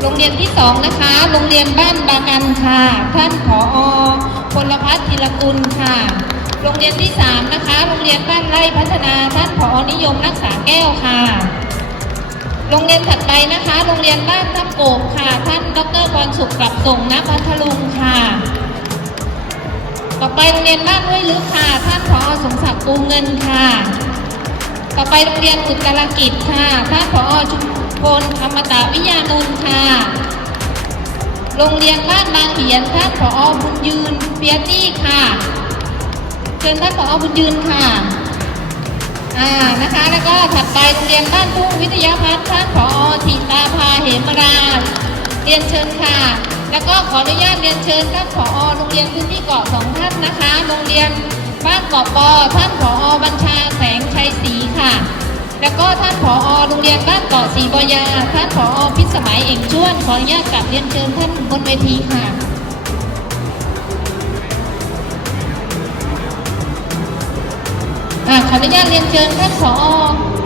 โรงเรียนที่สองนะคะ โรงเรียนบ้านบากันค่ะ ท่านผอพลพัฒน์ธีรกุลค่ะ โรงเรียนที่สามนะคะ โรงเรียนบ้านไร่พัฒนา ท่านผอนิยมรักษาแก้วค่ะ โรงเรียนถัดไปนะคะ โรงเรียนบ้านทับโกบค่ะ ท่านดรพรสุขกลับส่งณพัทลุงค่ะ ต่อไปโรงเรียนบ้านห้วยลึกค่ะ ท่านผอสมศักดิ์ปูเงินค่ะ ต่อไปโรงเรียนอุตรกิจค่ะ ท่านผอชุมพลอมตะวิทยานนท์ค่ะ โรงเรียนบ้านบางเหียน ท่านผอบุญยืนเปียตี้ค่ะ เชิญท่านผอบุญยืนค่ะอ่านะคะ แล้วก็ถัดไปโรงเรียนบ้านทุ่งวิทยาพัฒน์ท่านผอธีตาภาเหมราชเรียนเชิญค่ะ แล้วก็ขออนุญาตเรียนเชิญท่านผอโรงเรียนพื้นที่เกาะสองท่านนะคะ โรงเรียนบ้านเกาะปอท่านผอบัญชาแสงชัยศรีค่ะ แล้วก็ท่านผอโรงเรียนบ้านเกาะศรีบอยา ท่านผอพิสมัยเอ่งช่วน ขออนุญาตกลับเรียนเชิญท่านบนเวทีค่ะขออนุญาตเรียนเชิญท่านผอ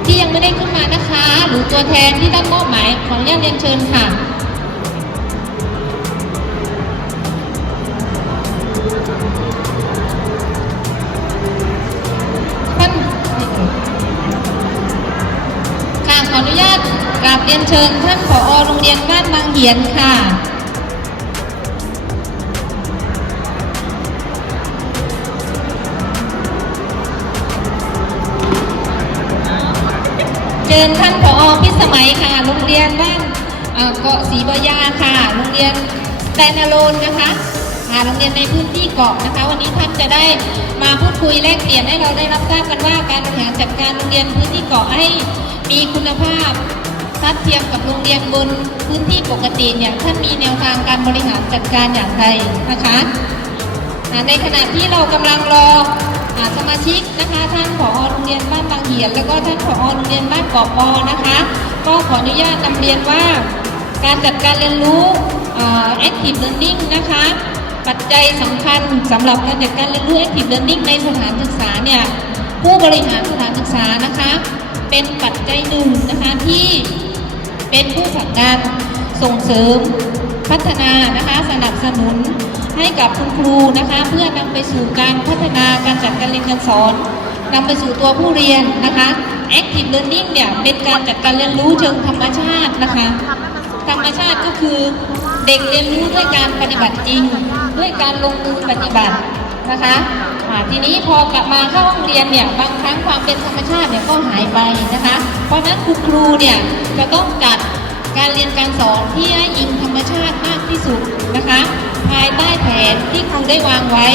ที่ยังไม่ได้ขึ้นมานะคะ หรือตัวแทนที่ได้มอบหมายขออนุญาตเรียนเชิญค่ะ เรียนเชิญท่านผอโรงเรียนบ้านบางเหียนค่ะเชิญท่านผอพิสมัยค่ะ โรงเรียนบ้านเกาะศรีบยาค่ะ โรงเรียนแตนาโลนนะคะค่ะโรงเรียนในพื้นที่เกาะนะคะ วันนี้ท่านจะได้มาพูดคุยแลกเปลี่ยนให้เราได้รับทราบกันว่าการบริหารจัดการโรงเรียนพื้นที่เกาะให้มีคุณภาพ ทัดเทียมกับโรงเรียนบนพื้นที่ปกติเนี่ยท่านมีแนวทางการบริหารจัดการอย่างไรนะคะในขณะที่เรากำลังรอสมาชิกนะคะท่านผอโรงเรียนบ้านบางเหียน แล้วก็ท่านผอโรงเรียนบ้านเกาะปอนะคะ ก็ขออนุญาตนำเรียนว่า การจัดการเรียนรู้ active learning นะคะ ปัจจัยสำคัญสำหรับการจัดการเรียนรู้ active learning ในสถานศึกษาเนี่ยผู้บริหารสถานศึกษานะคะ เป็นปัจจัยหนึ่งนะคะที่ เป็นผู้ผลักดันส่งเสริมพัฒนานะคะสนับสนุนให้กับคุณครูนะคะเพื่อนำไปสู่การพัฒนาการจัดการเรียนการสอนนำไปสู่ตัวผู้เรียนนะคะ active learning เนี่ยเป็นการจัดการเรียนรู้เชิงธรรมชาตินะคะ ธรรมชาติก็คือเด็กเรียนรู้ด้วยการปฏิบัติจริง ด้วยการลงมือปฏิบัติ นะคะทีนี้พอกลับมาเข้าห้องเรียนเนี่ยบางครั้งความเป็นธรรมชาติเนี่ยก็หายไปนะคะ เพราะนั้นคุณครูเนี่ยจะต้องจัดการเรียนการสอนที่ให้อิงธรรมชาติมากที่สุดนะคะ ภายใต้แผนที่ครูได้วางไว้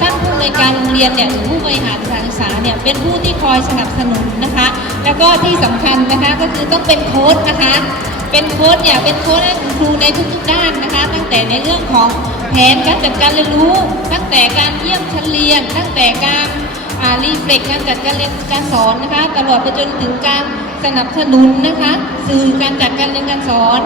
ท่านผู้ในการโรงเรียนเนี่ยหรือผู้บริหารสถานศึกษาเนี่ยเป็นผู้ที่คอยสนับสนุนนะคะ แล้วก็ที่สำคัญนะคะก็คือต้องเป็นโค้ชนะคะ เป็นโค้ชเนี่ยเป็นโค้ชให้คุณครูในทุกๆด้านนะคะ ตั้งแต่ในเรื่องของ แผนการจัดการเรียนรู้ ตั้งแต่การเยี่ยมชั้นเรียน ตั้งแต่การรีเฟล็กการจัดการเรียนการสอนนะคะ ตลอดไปจนถึงการสนับสนุนนะคะ สื่อการจัดการเรียนการสอน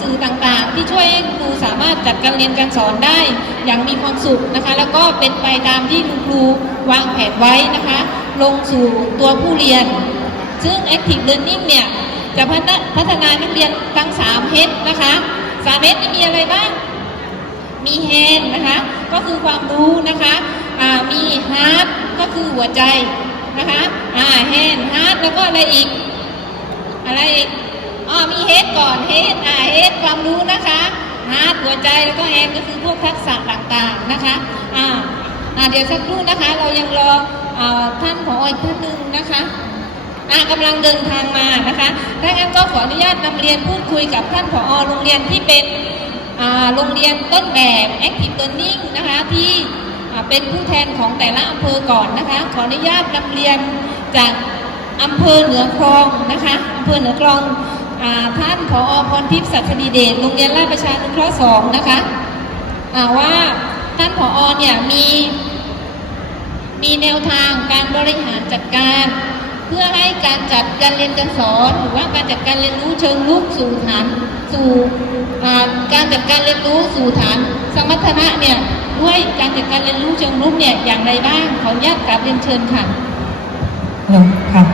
สื่อต่างๆ ที่ช่วยให้ครูสามารถจัดการเรียนการสอนได้ อย่างมีความสุขนะคะ แล้วก็เป็นไปตามที่คุณครูวางแผนไว้นะคะ ลงสู่ตัวผู้เรียน ซึ่ง Active Learning เนี่ยจะพัฒนาพัฒนานักเรียนทั้ง3 H นะคะ3 H นี่มีอะไรบ้าง มี Hand นะคะ ก็คือความรู้นะคะมี Heart ก็คือหัวใจนะคะอ่า Hand Heart แล้วก็อะไรอีก อะไรอีกอ๋อมีเฮดก่อนเฮดอ่าเฮดความรู้นะคะฮาร์ดหัวใจแล้วก็แอนก็คือพวกทักษะต่างๆนะคะอ่าอ่าเดี๋ยวสักครู่นะคะ เรายังรออ่าท่านผออีกท่านหนึ่งนะคะอ่ากำลังเดินทางมานะคะถ้างั้นก็ขออนุญาตนำเรียนพูดคุยกับท่านผอโรงเรียนที่เป็น โรงเรียนต้นแบบ Active Learning นะคะที่เป็นผู้แทนของแต่ละอำเภอก่อนนะคะขออนุญาตนำเรียนจากอำเภอเหนือคลองนะคะอำเภอเหนือคลองอท่านผอพรทิพย์สัตดีเดชโรงเรียนราชประชานุเคราะห์สองนะคะว่าท่านผอเนี่ยมีมีแนวทางการบริหารจัดการ เพื่อให้การจัดการเรียนการสอนหรือว่าการจัดการเรียนรู้เชิงลุกสู่ฐานสู่การจัดการเรียนรู้สู่ฐาน สมรรถนะเนี่ยด้วยการจัดการเรียนรู้เชิงลุกเนี่ยอย่างไรบ้างขออนุญาตกราบเรียนเชิญค่ะฮัลโหลค่ะ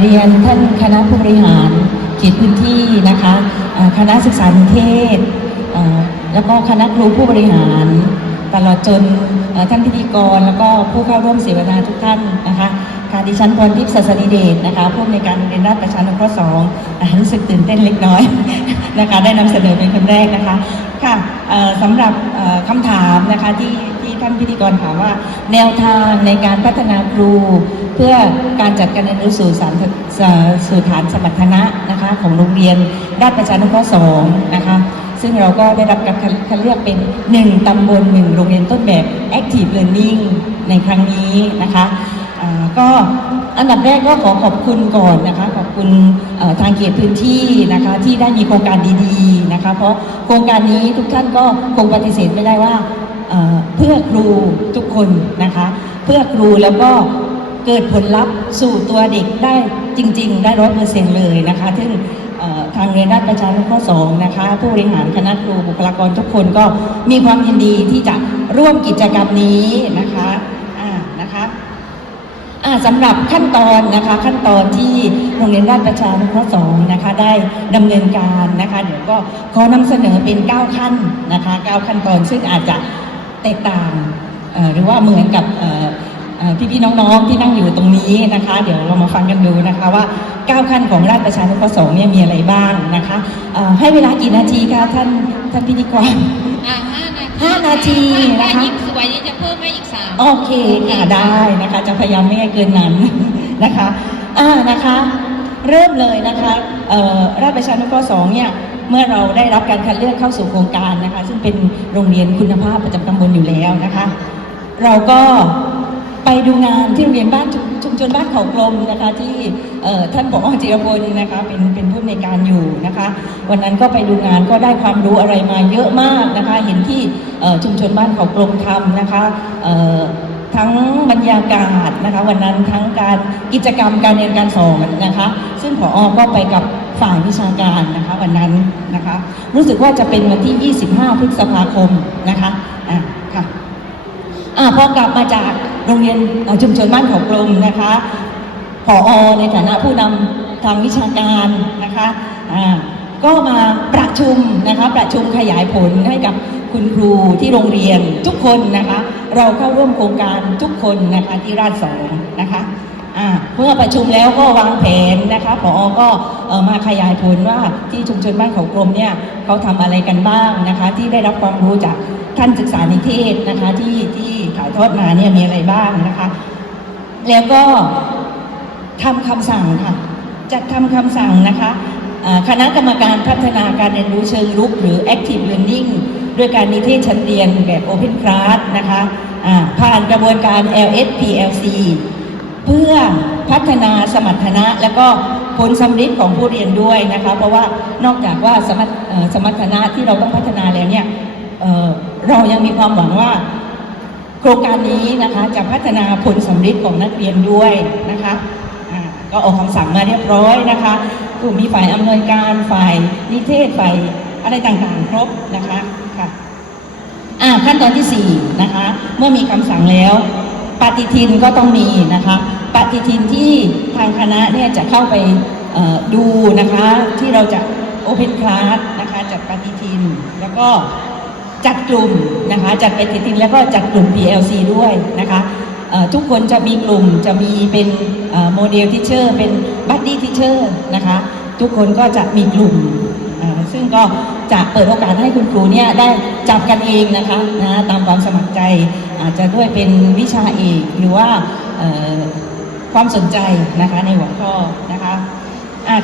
เรียนท่านคณะผู้บริหารเขตพื้นที่นะคะคณะศึกษานิเทศเอ่อแล้วก็คณะครูผู้บริหาร ตลอดจนท่านพิธีกรแล้วก็ผู้เข้าร่วมเสวนาทุกท่านนะคะ ค่ะดิฉันพรทิพย์ศาสนิเดชนะคะผู้อำนวยการโรงเรียนราชประชานุเคราะห์สองรู้สึกตื่นเต้นเล็กน้อยนะคะได้นำเสนอเป็นคนแรกนะคะค่ะสำหรับเอ่อคำถามนะคะที่ที่ท่านพิธีกรถามว่า แนวทางในการพัฒนาครู เพื่อการจัดการเรียนรู้สู่สารสู่ฐานสมรรถนะนะคะของโรงเรียนราชประชานุเคราะห์สองนะคะซึ่งเราก็ได้รับการคัดเลือกเป็น 1 ตำบล 1 โรงเรียนต้นแบบ Active Learning ในครั้งนี้นะคะ ก็อันดับแรกก็ขอขอบคุณก่อนนะคะ ขอบคุณทางเขตพื้นที่นะคะที่ได้มีโครงการดีๆนะคะ เพราะโครงการนี้ทุกท่านก็คงปฏิเสธไม่ได้ว่าเพื่อครูทุกคนนะคะ เพื่อครูแล้วก็เกิดผลลัพธ์สู่ตัวเด็กได้จริง ๆ ได้ร้อยเปอร์เซ็นต์เลยนะคะ ซึ่งทางเรียนราชประชานุเคราะห์สองนะคะ ผู้บริหารคณะครูบุคลากรทุกคนก็มีความยินดีที่จะร่วมกิจกรรมนี้นะคะ สำหรับขั้นตอนนะคะขั้นตอนที่โรงเรียนราชประชานุเคราะห์สองนะคะได้ดำเนินการนะคะเดี๋ยวก็ขอนำเสนอเป็น 9 ขั้นนะคะ9ขั้นตอนซึ่งอาจจะแตกต่างหรือว่าเหมือนกับเอ่พี่ๆน้องๆที่นั่งอยู่ตรงนี้นะคะ เดี๋ยวเรามาฟังกันดูนะคะว่า 9 ขั้นของราชประชานุเคราะห์สองเนี่ยมีอะไรบ้างนะคะให้เวลากี่นาทีคะท่านท่านพิธีกรอ่า ห้านาทีห้านาทีนะคะถ้ายิ่งสวยนี่จะเพิ่มให้อีกสามโอเคค่ะได้นะคะ จะพยายามไม่ให้เกินนั้นนะคะอ่านะคะ เริ่มเลยนะคะเอ่อราชประชานุเคราะห์สองเนี่ยเมื่อเราได้รับการคัดเลือกเข้าสู่โครงการนะคะ ซึ่งเป็นโรงเรียนคุณภาพประจำตำบลอยู่แล้วนะคะ เราก็ ไปดูงานที่โรงเรียนบ้านชุมชนบ้านเขากลมนะคะ ที่ท่านผอจิรพลนะคะเป็นเป็นผู้ในการอยู่นะคะ วันนั้นก็ไปดูงานก็ได้ความรู้อะไรมาเยอะมากนะคะ เห็นที่ชุมชนบ้านเขากลมทำนะคะทั้งบรรยากาศนะคะ วันนั้นทั้งการกิจกรรมการเรียนการสอนนะคะ ซึ่งผอก็ไปกับฝ่ายวิชาการนะคะวันนั้นนะคะ รู้สึกว่าจะเป็นวันที่ 25 พฤษภาคมนะคะ อ่าพอกลับมาจากโรงเรียนชุมชนบ้านเขากลมนะคะผออในฐานะผู้นำทางวิชาการนะคะอ่าก็มาประชุมนะคะประชุมขยายผลให้กับคุณครูที่โรงเรียนทุกคนนะคะ เราเข้าร่วมโครงการทุกคนนะคะที่ราชสองนะคะเมื่อประชุมแล้วก็วางแผนนะคะผอก็มาขยายผลว่าที่ชุมชนบ้านเขากลมเนี่ยเขาทำอะไรกันบ้างนะคะ ที่ได้รับความรู้จาก ท่านศึกษานิเทศนะคะที่ที่ถ่ายทอดมาเนี่ยมีอะไรบ้างนะคะ แล้วก็ทำคำสั่งค่ะจัดทำคำสั่งนะคะคณะกรรมการพัฒนาการเรียนรู้เชิงรุก หรือ Active Learning ด้วยการนิเทศชั้นเรียนแบบ Open Class นะคะผ่านกระบวนการ LSPLC เพื่อพัฒนาสมรรถนะและก็ผลสำลิดของผู้เรียนด้วยนะคะ เพราะว่านอกจากว่าสมรรถนะที่เราต้องพัฒนาแล้วเนี่ย เรายังมีความหวังว่า โครงการนี้นะคะจะพัฒนาผลสำลิดของนักเรียนด้วยนะคะก็ออกคำสั่งมาเรียบร้อยนะคะก็มีฝ่ายอำนวยการฝ่ายนิเทศฝ่ายอะไรต่างๆ ครบนะคะค่ะขั้นตอนที่ 4 นะคะ เมื่อมีคำสั่งแล้ว ปฏิทินก็ต้องมีนะคะ ปฏิทินที่ทางคณะเนี่ยจะเข้าไปดูนะคะ ที่เราจะโอเพนคลาสนะคะจัดปฏิทิน แล้วก็ จัดกลุ่มนะคะจัดเปฏิทินแล้วก็จัดกลุ่ม PLC ด้วยนะคะทุกคนจะมีกลุ่มจะมีเป็นโมเดลทิเชอร์เป็นบัดดี้ทิเชอร์นะคะทุกคนก็จะมีกลุ่ม ซึ่งก็จะเปิดโอกาสให้คุณครูเนี่ยได้จับกันเองนะคะนะตามความสมัครใจอาจจะด้วยเป็นวิชาเอกหรือว่าความสนใจนะคะในหัวข้อนะคะ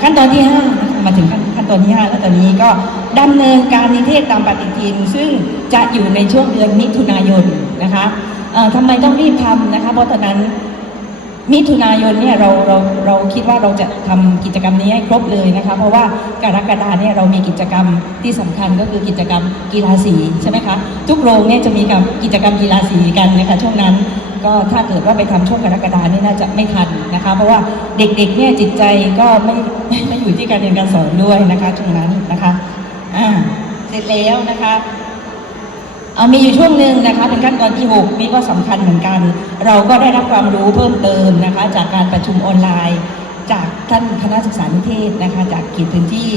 ขั้นตอนที่5นะ มาถึงขั้นตอนที่ 5 แล้วตอนนี้ก็ดำเนินการนิเทศตามปฏิทิน ซึ่งจะอยู่ในช่วงเดือนมิถุนายนนะคะเอ่อทำไมต้องรีบทำนะคะ เพราะตอนนั้นมิถุนายนเนี่ยเราเราเราคิดว่าเราจะทำกิจกรรมนี้ให้ครบเลยนะคะ เพราะว่ากรกฎาเนี่ยเรามีกิจกรรมที่สำคัญก็คือกิจกรรมกีฬาสีใช่ไหมคะทุกโรงเนี่ยจะมีกับกิจกรรมกีฬาสีกันนะคะช่วงนั้น ก็ถ้าเกิดว่าไปทำช่วงกรกฎานี่น่าจะไม่ทันนะคะ เพราะว่าเด็กๆเนี่ยจิตใจก็ไม่ไม่อยู่ที่การเรียนการสอนด้วยนะคะช่วงนั้นนะคะอ่าเสร็จแล้วนะคะเอามีอยู่ช่วงหนึ่งนะคะเป็นขั้นตอนที่ 6 นี่ก็สำคัญเหมือนกัน เราก็ได้รับความรู้เพิ่มเติมนะคะ จากการประชุมออนไลน์ จากท่านคณะศึกษานิเทศนะคะ จากขีดพื้นที่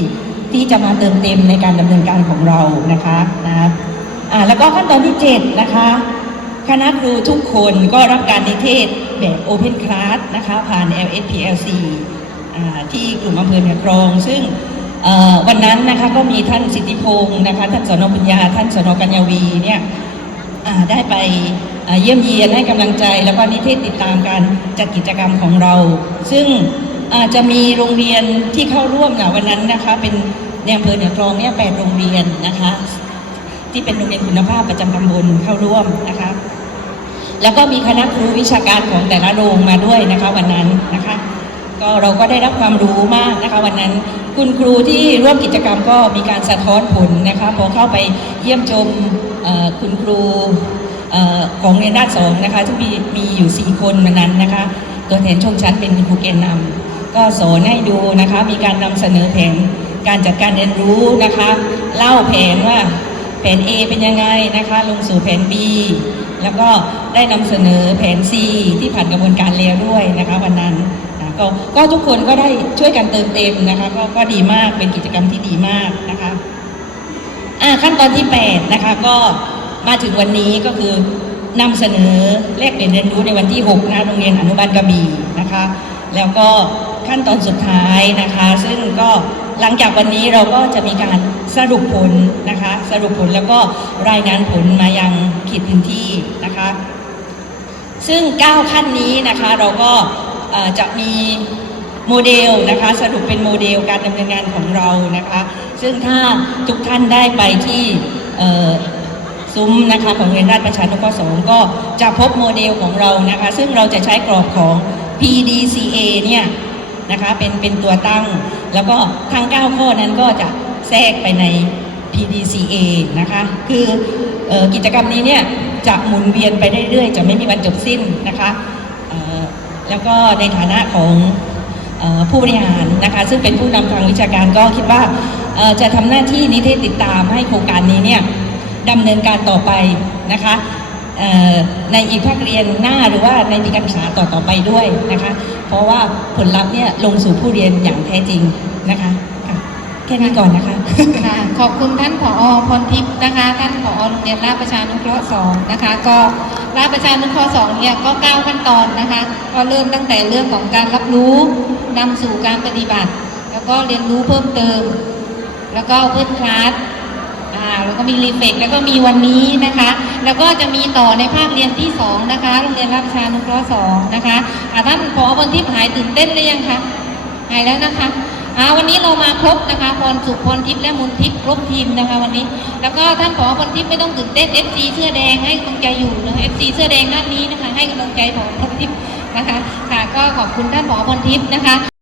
ที่จะมาเติมเต็มในการดำเนินการของเรานะคะนะอ่าแล้วก็ขั้นตอนที่ 7 นะคะ คณะครูทุกคนก็รับการนิเทศแบบ Open Class นะคะผ่าน LSPLC ที่กลุ่มอำเภอเหนือครอง ซึ่งวันนั้นนะคะก็มีท่านสิทธิพงศ์นะคะท่านสนปัญญา ท่านสนกัญญาวีเนี่ยได้ไปเยี่ยมเยียนให้กำลังใจ แล้วก็นิเทศติดตามการจัดกิจกรรมของเรา ซึ่งอาจจะมีโรงเรียนที่เข้าร่วมนะวันนั้นนะคะเป็นในอำเภอเหนือคลองเนี่ยแปดโรงเรียนนะคะ ที่เป็นโรงเรียนคุณภาพประจำตำบลเข้าร่วมนะคะ แล้วก็มีคณะครูวิชาการของแต่ละโรงมาด้วยนะคะวันนั้นนะคะก็เราก็ได้รับความรู้มากนะคะวันนั้น คุณครูที่ร่วมกิจกรรมก็มีการสะท้อนผลนะคะพอเข้าไปเยี่ยมชมคุณครูออของเรียนด้านสองนะคะที่มีมีอยู่สี่คนวันนั้นนะคะ ตัวแทนชมชั้นเป็นคุณครูแกนนำก็สอนให้ดูนะคะมีการนำเสนอแผนการจัดการเรียนรู้นะคะ เล่าแผนว่าแผน A เป็นยังไงนะคะ ลงสู่แผน B แล้วก็ได้นำเสนอแผน C ที่ผ่านกระบวนการแล้วด้วยนะคะวันนั้นนะก็ก็ทุกคนก็ได้ช่วยกันเติมเต็มนะคะก็ก็ดีมากเป็นกิจกรรมที่ดีมากนะคะอ่าขั้นตอนที่8นะคะก็มาถึงวันนี้ก็คือนำเสนอแลกเปลี่ยนเรียนรู้ในวันที่ 6 นะโรงเรียนอนุบาลกระบี่นะคะ แล้วก็ ขั้นตอนสุดท้ายนะคะ ซึ่งก็หลังจากวันนี้เราก็จะมีการสรุปผลนะคะ สรุปผลแล้วก็รายงานผลมายังขีดพื้นที่นะคะ ซึ่ง 9 ขั้นนี้นะคะเราก็จะมีโมเดลนะคะสรุปเป็นโมเดลการดำเนินงานของเรานะคะ ซึ่งถ้าทุกท่านได้ไปที่ซุ้มนะคะของเรียนราชประชานุเคราะห์สองก็จะพบโมเดลของเรานะคะ ซึ่งเราจะใช้กรอบของ PDCA เนี่ย นะคะเป็นเป็นตัวตั้ง แล้วก็ทั้ง 9 ข้อนั้นก็จะแทรกไปใน PDCA นะคะ คือออกิจกรรมนี้เนี่ยจะหมุนเวียนไปเรื่อยๆ จะไม่มีวันจบสิ้นนะคะแล้วก็ในฐานะของออผู้บริหารนะคะซึ่งเป็นผู้นำทางวิชาการก็คิดว่าจะทำหน้าที่นิเทศติดตามให้โครงการนี้เนี่ยดำเนินการต่อไปนะคะ ในอีกภาคเรียนหน้าหรือว่าในปีการศึกษาต่อต่อไปด้วยนะคะ เพราะว่าผลลัพธ์เนี่ยลงสู่ผู้เรียนอย่างแท้จริงนะคะแค่นี้ก่อนนะคะค่ะขอบคุณท่านผอพรทิพย์นะคะ ท่านผอโรงเรียนราชประชานุเคราะห์สองนะคะ ก็ราชประชานุเคราะห์สองเนี่ยก็เก้าขั้นตอนนะคะ ก็เริ่มตั้งแต่เรื่องของการรับรู้นำสู่การปฏิบัติ แล้วก็เรียนรู้เพิ่มเติม แล้วก็เพิ่มคลาส ก็มีรีเฟกแล้วก็มีวันนี้นะคะ แล้วก็จะมีต่อในภาคเรียนที่สองนะคะ โรงเรียนราชประชานุเคราะห์สองนะคะอาท่านผอพรทิพย์หายตื่นเต้นหรือยังคะหายแล้วนะคะอ่าวันนี้เรามาครบนะคะพรสุพรทิพย์และมุนทิพย์ครบทีมนะคะวันนี้ แล้วก็ท่านผอพรทิพย์ไม่ต้องตื่นเต้น FC เสื้อแดงให้กำลังใจอยู่นะคะ FC เสื้อแดงด้านนี้นะคะ ให้กำลังใจผอพรทิพย์นะคะ ค่ะก็ขอบคุณท่านผอพรทิพย์นะคะ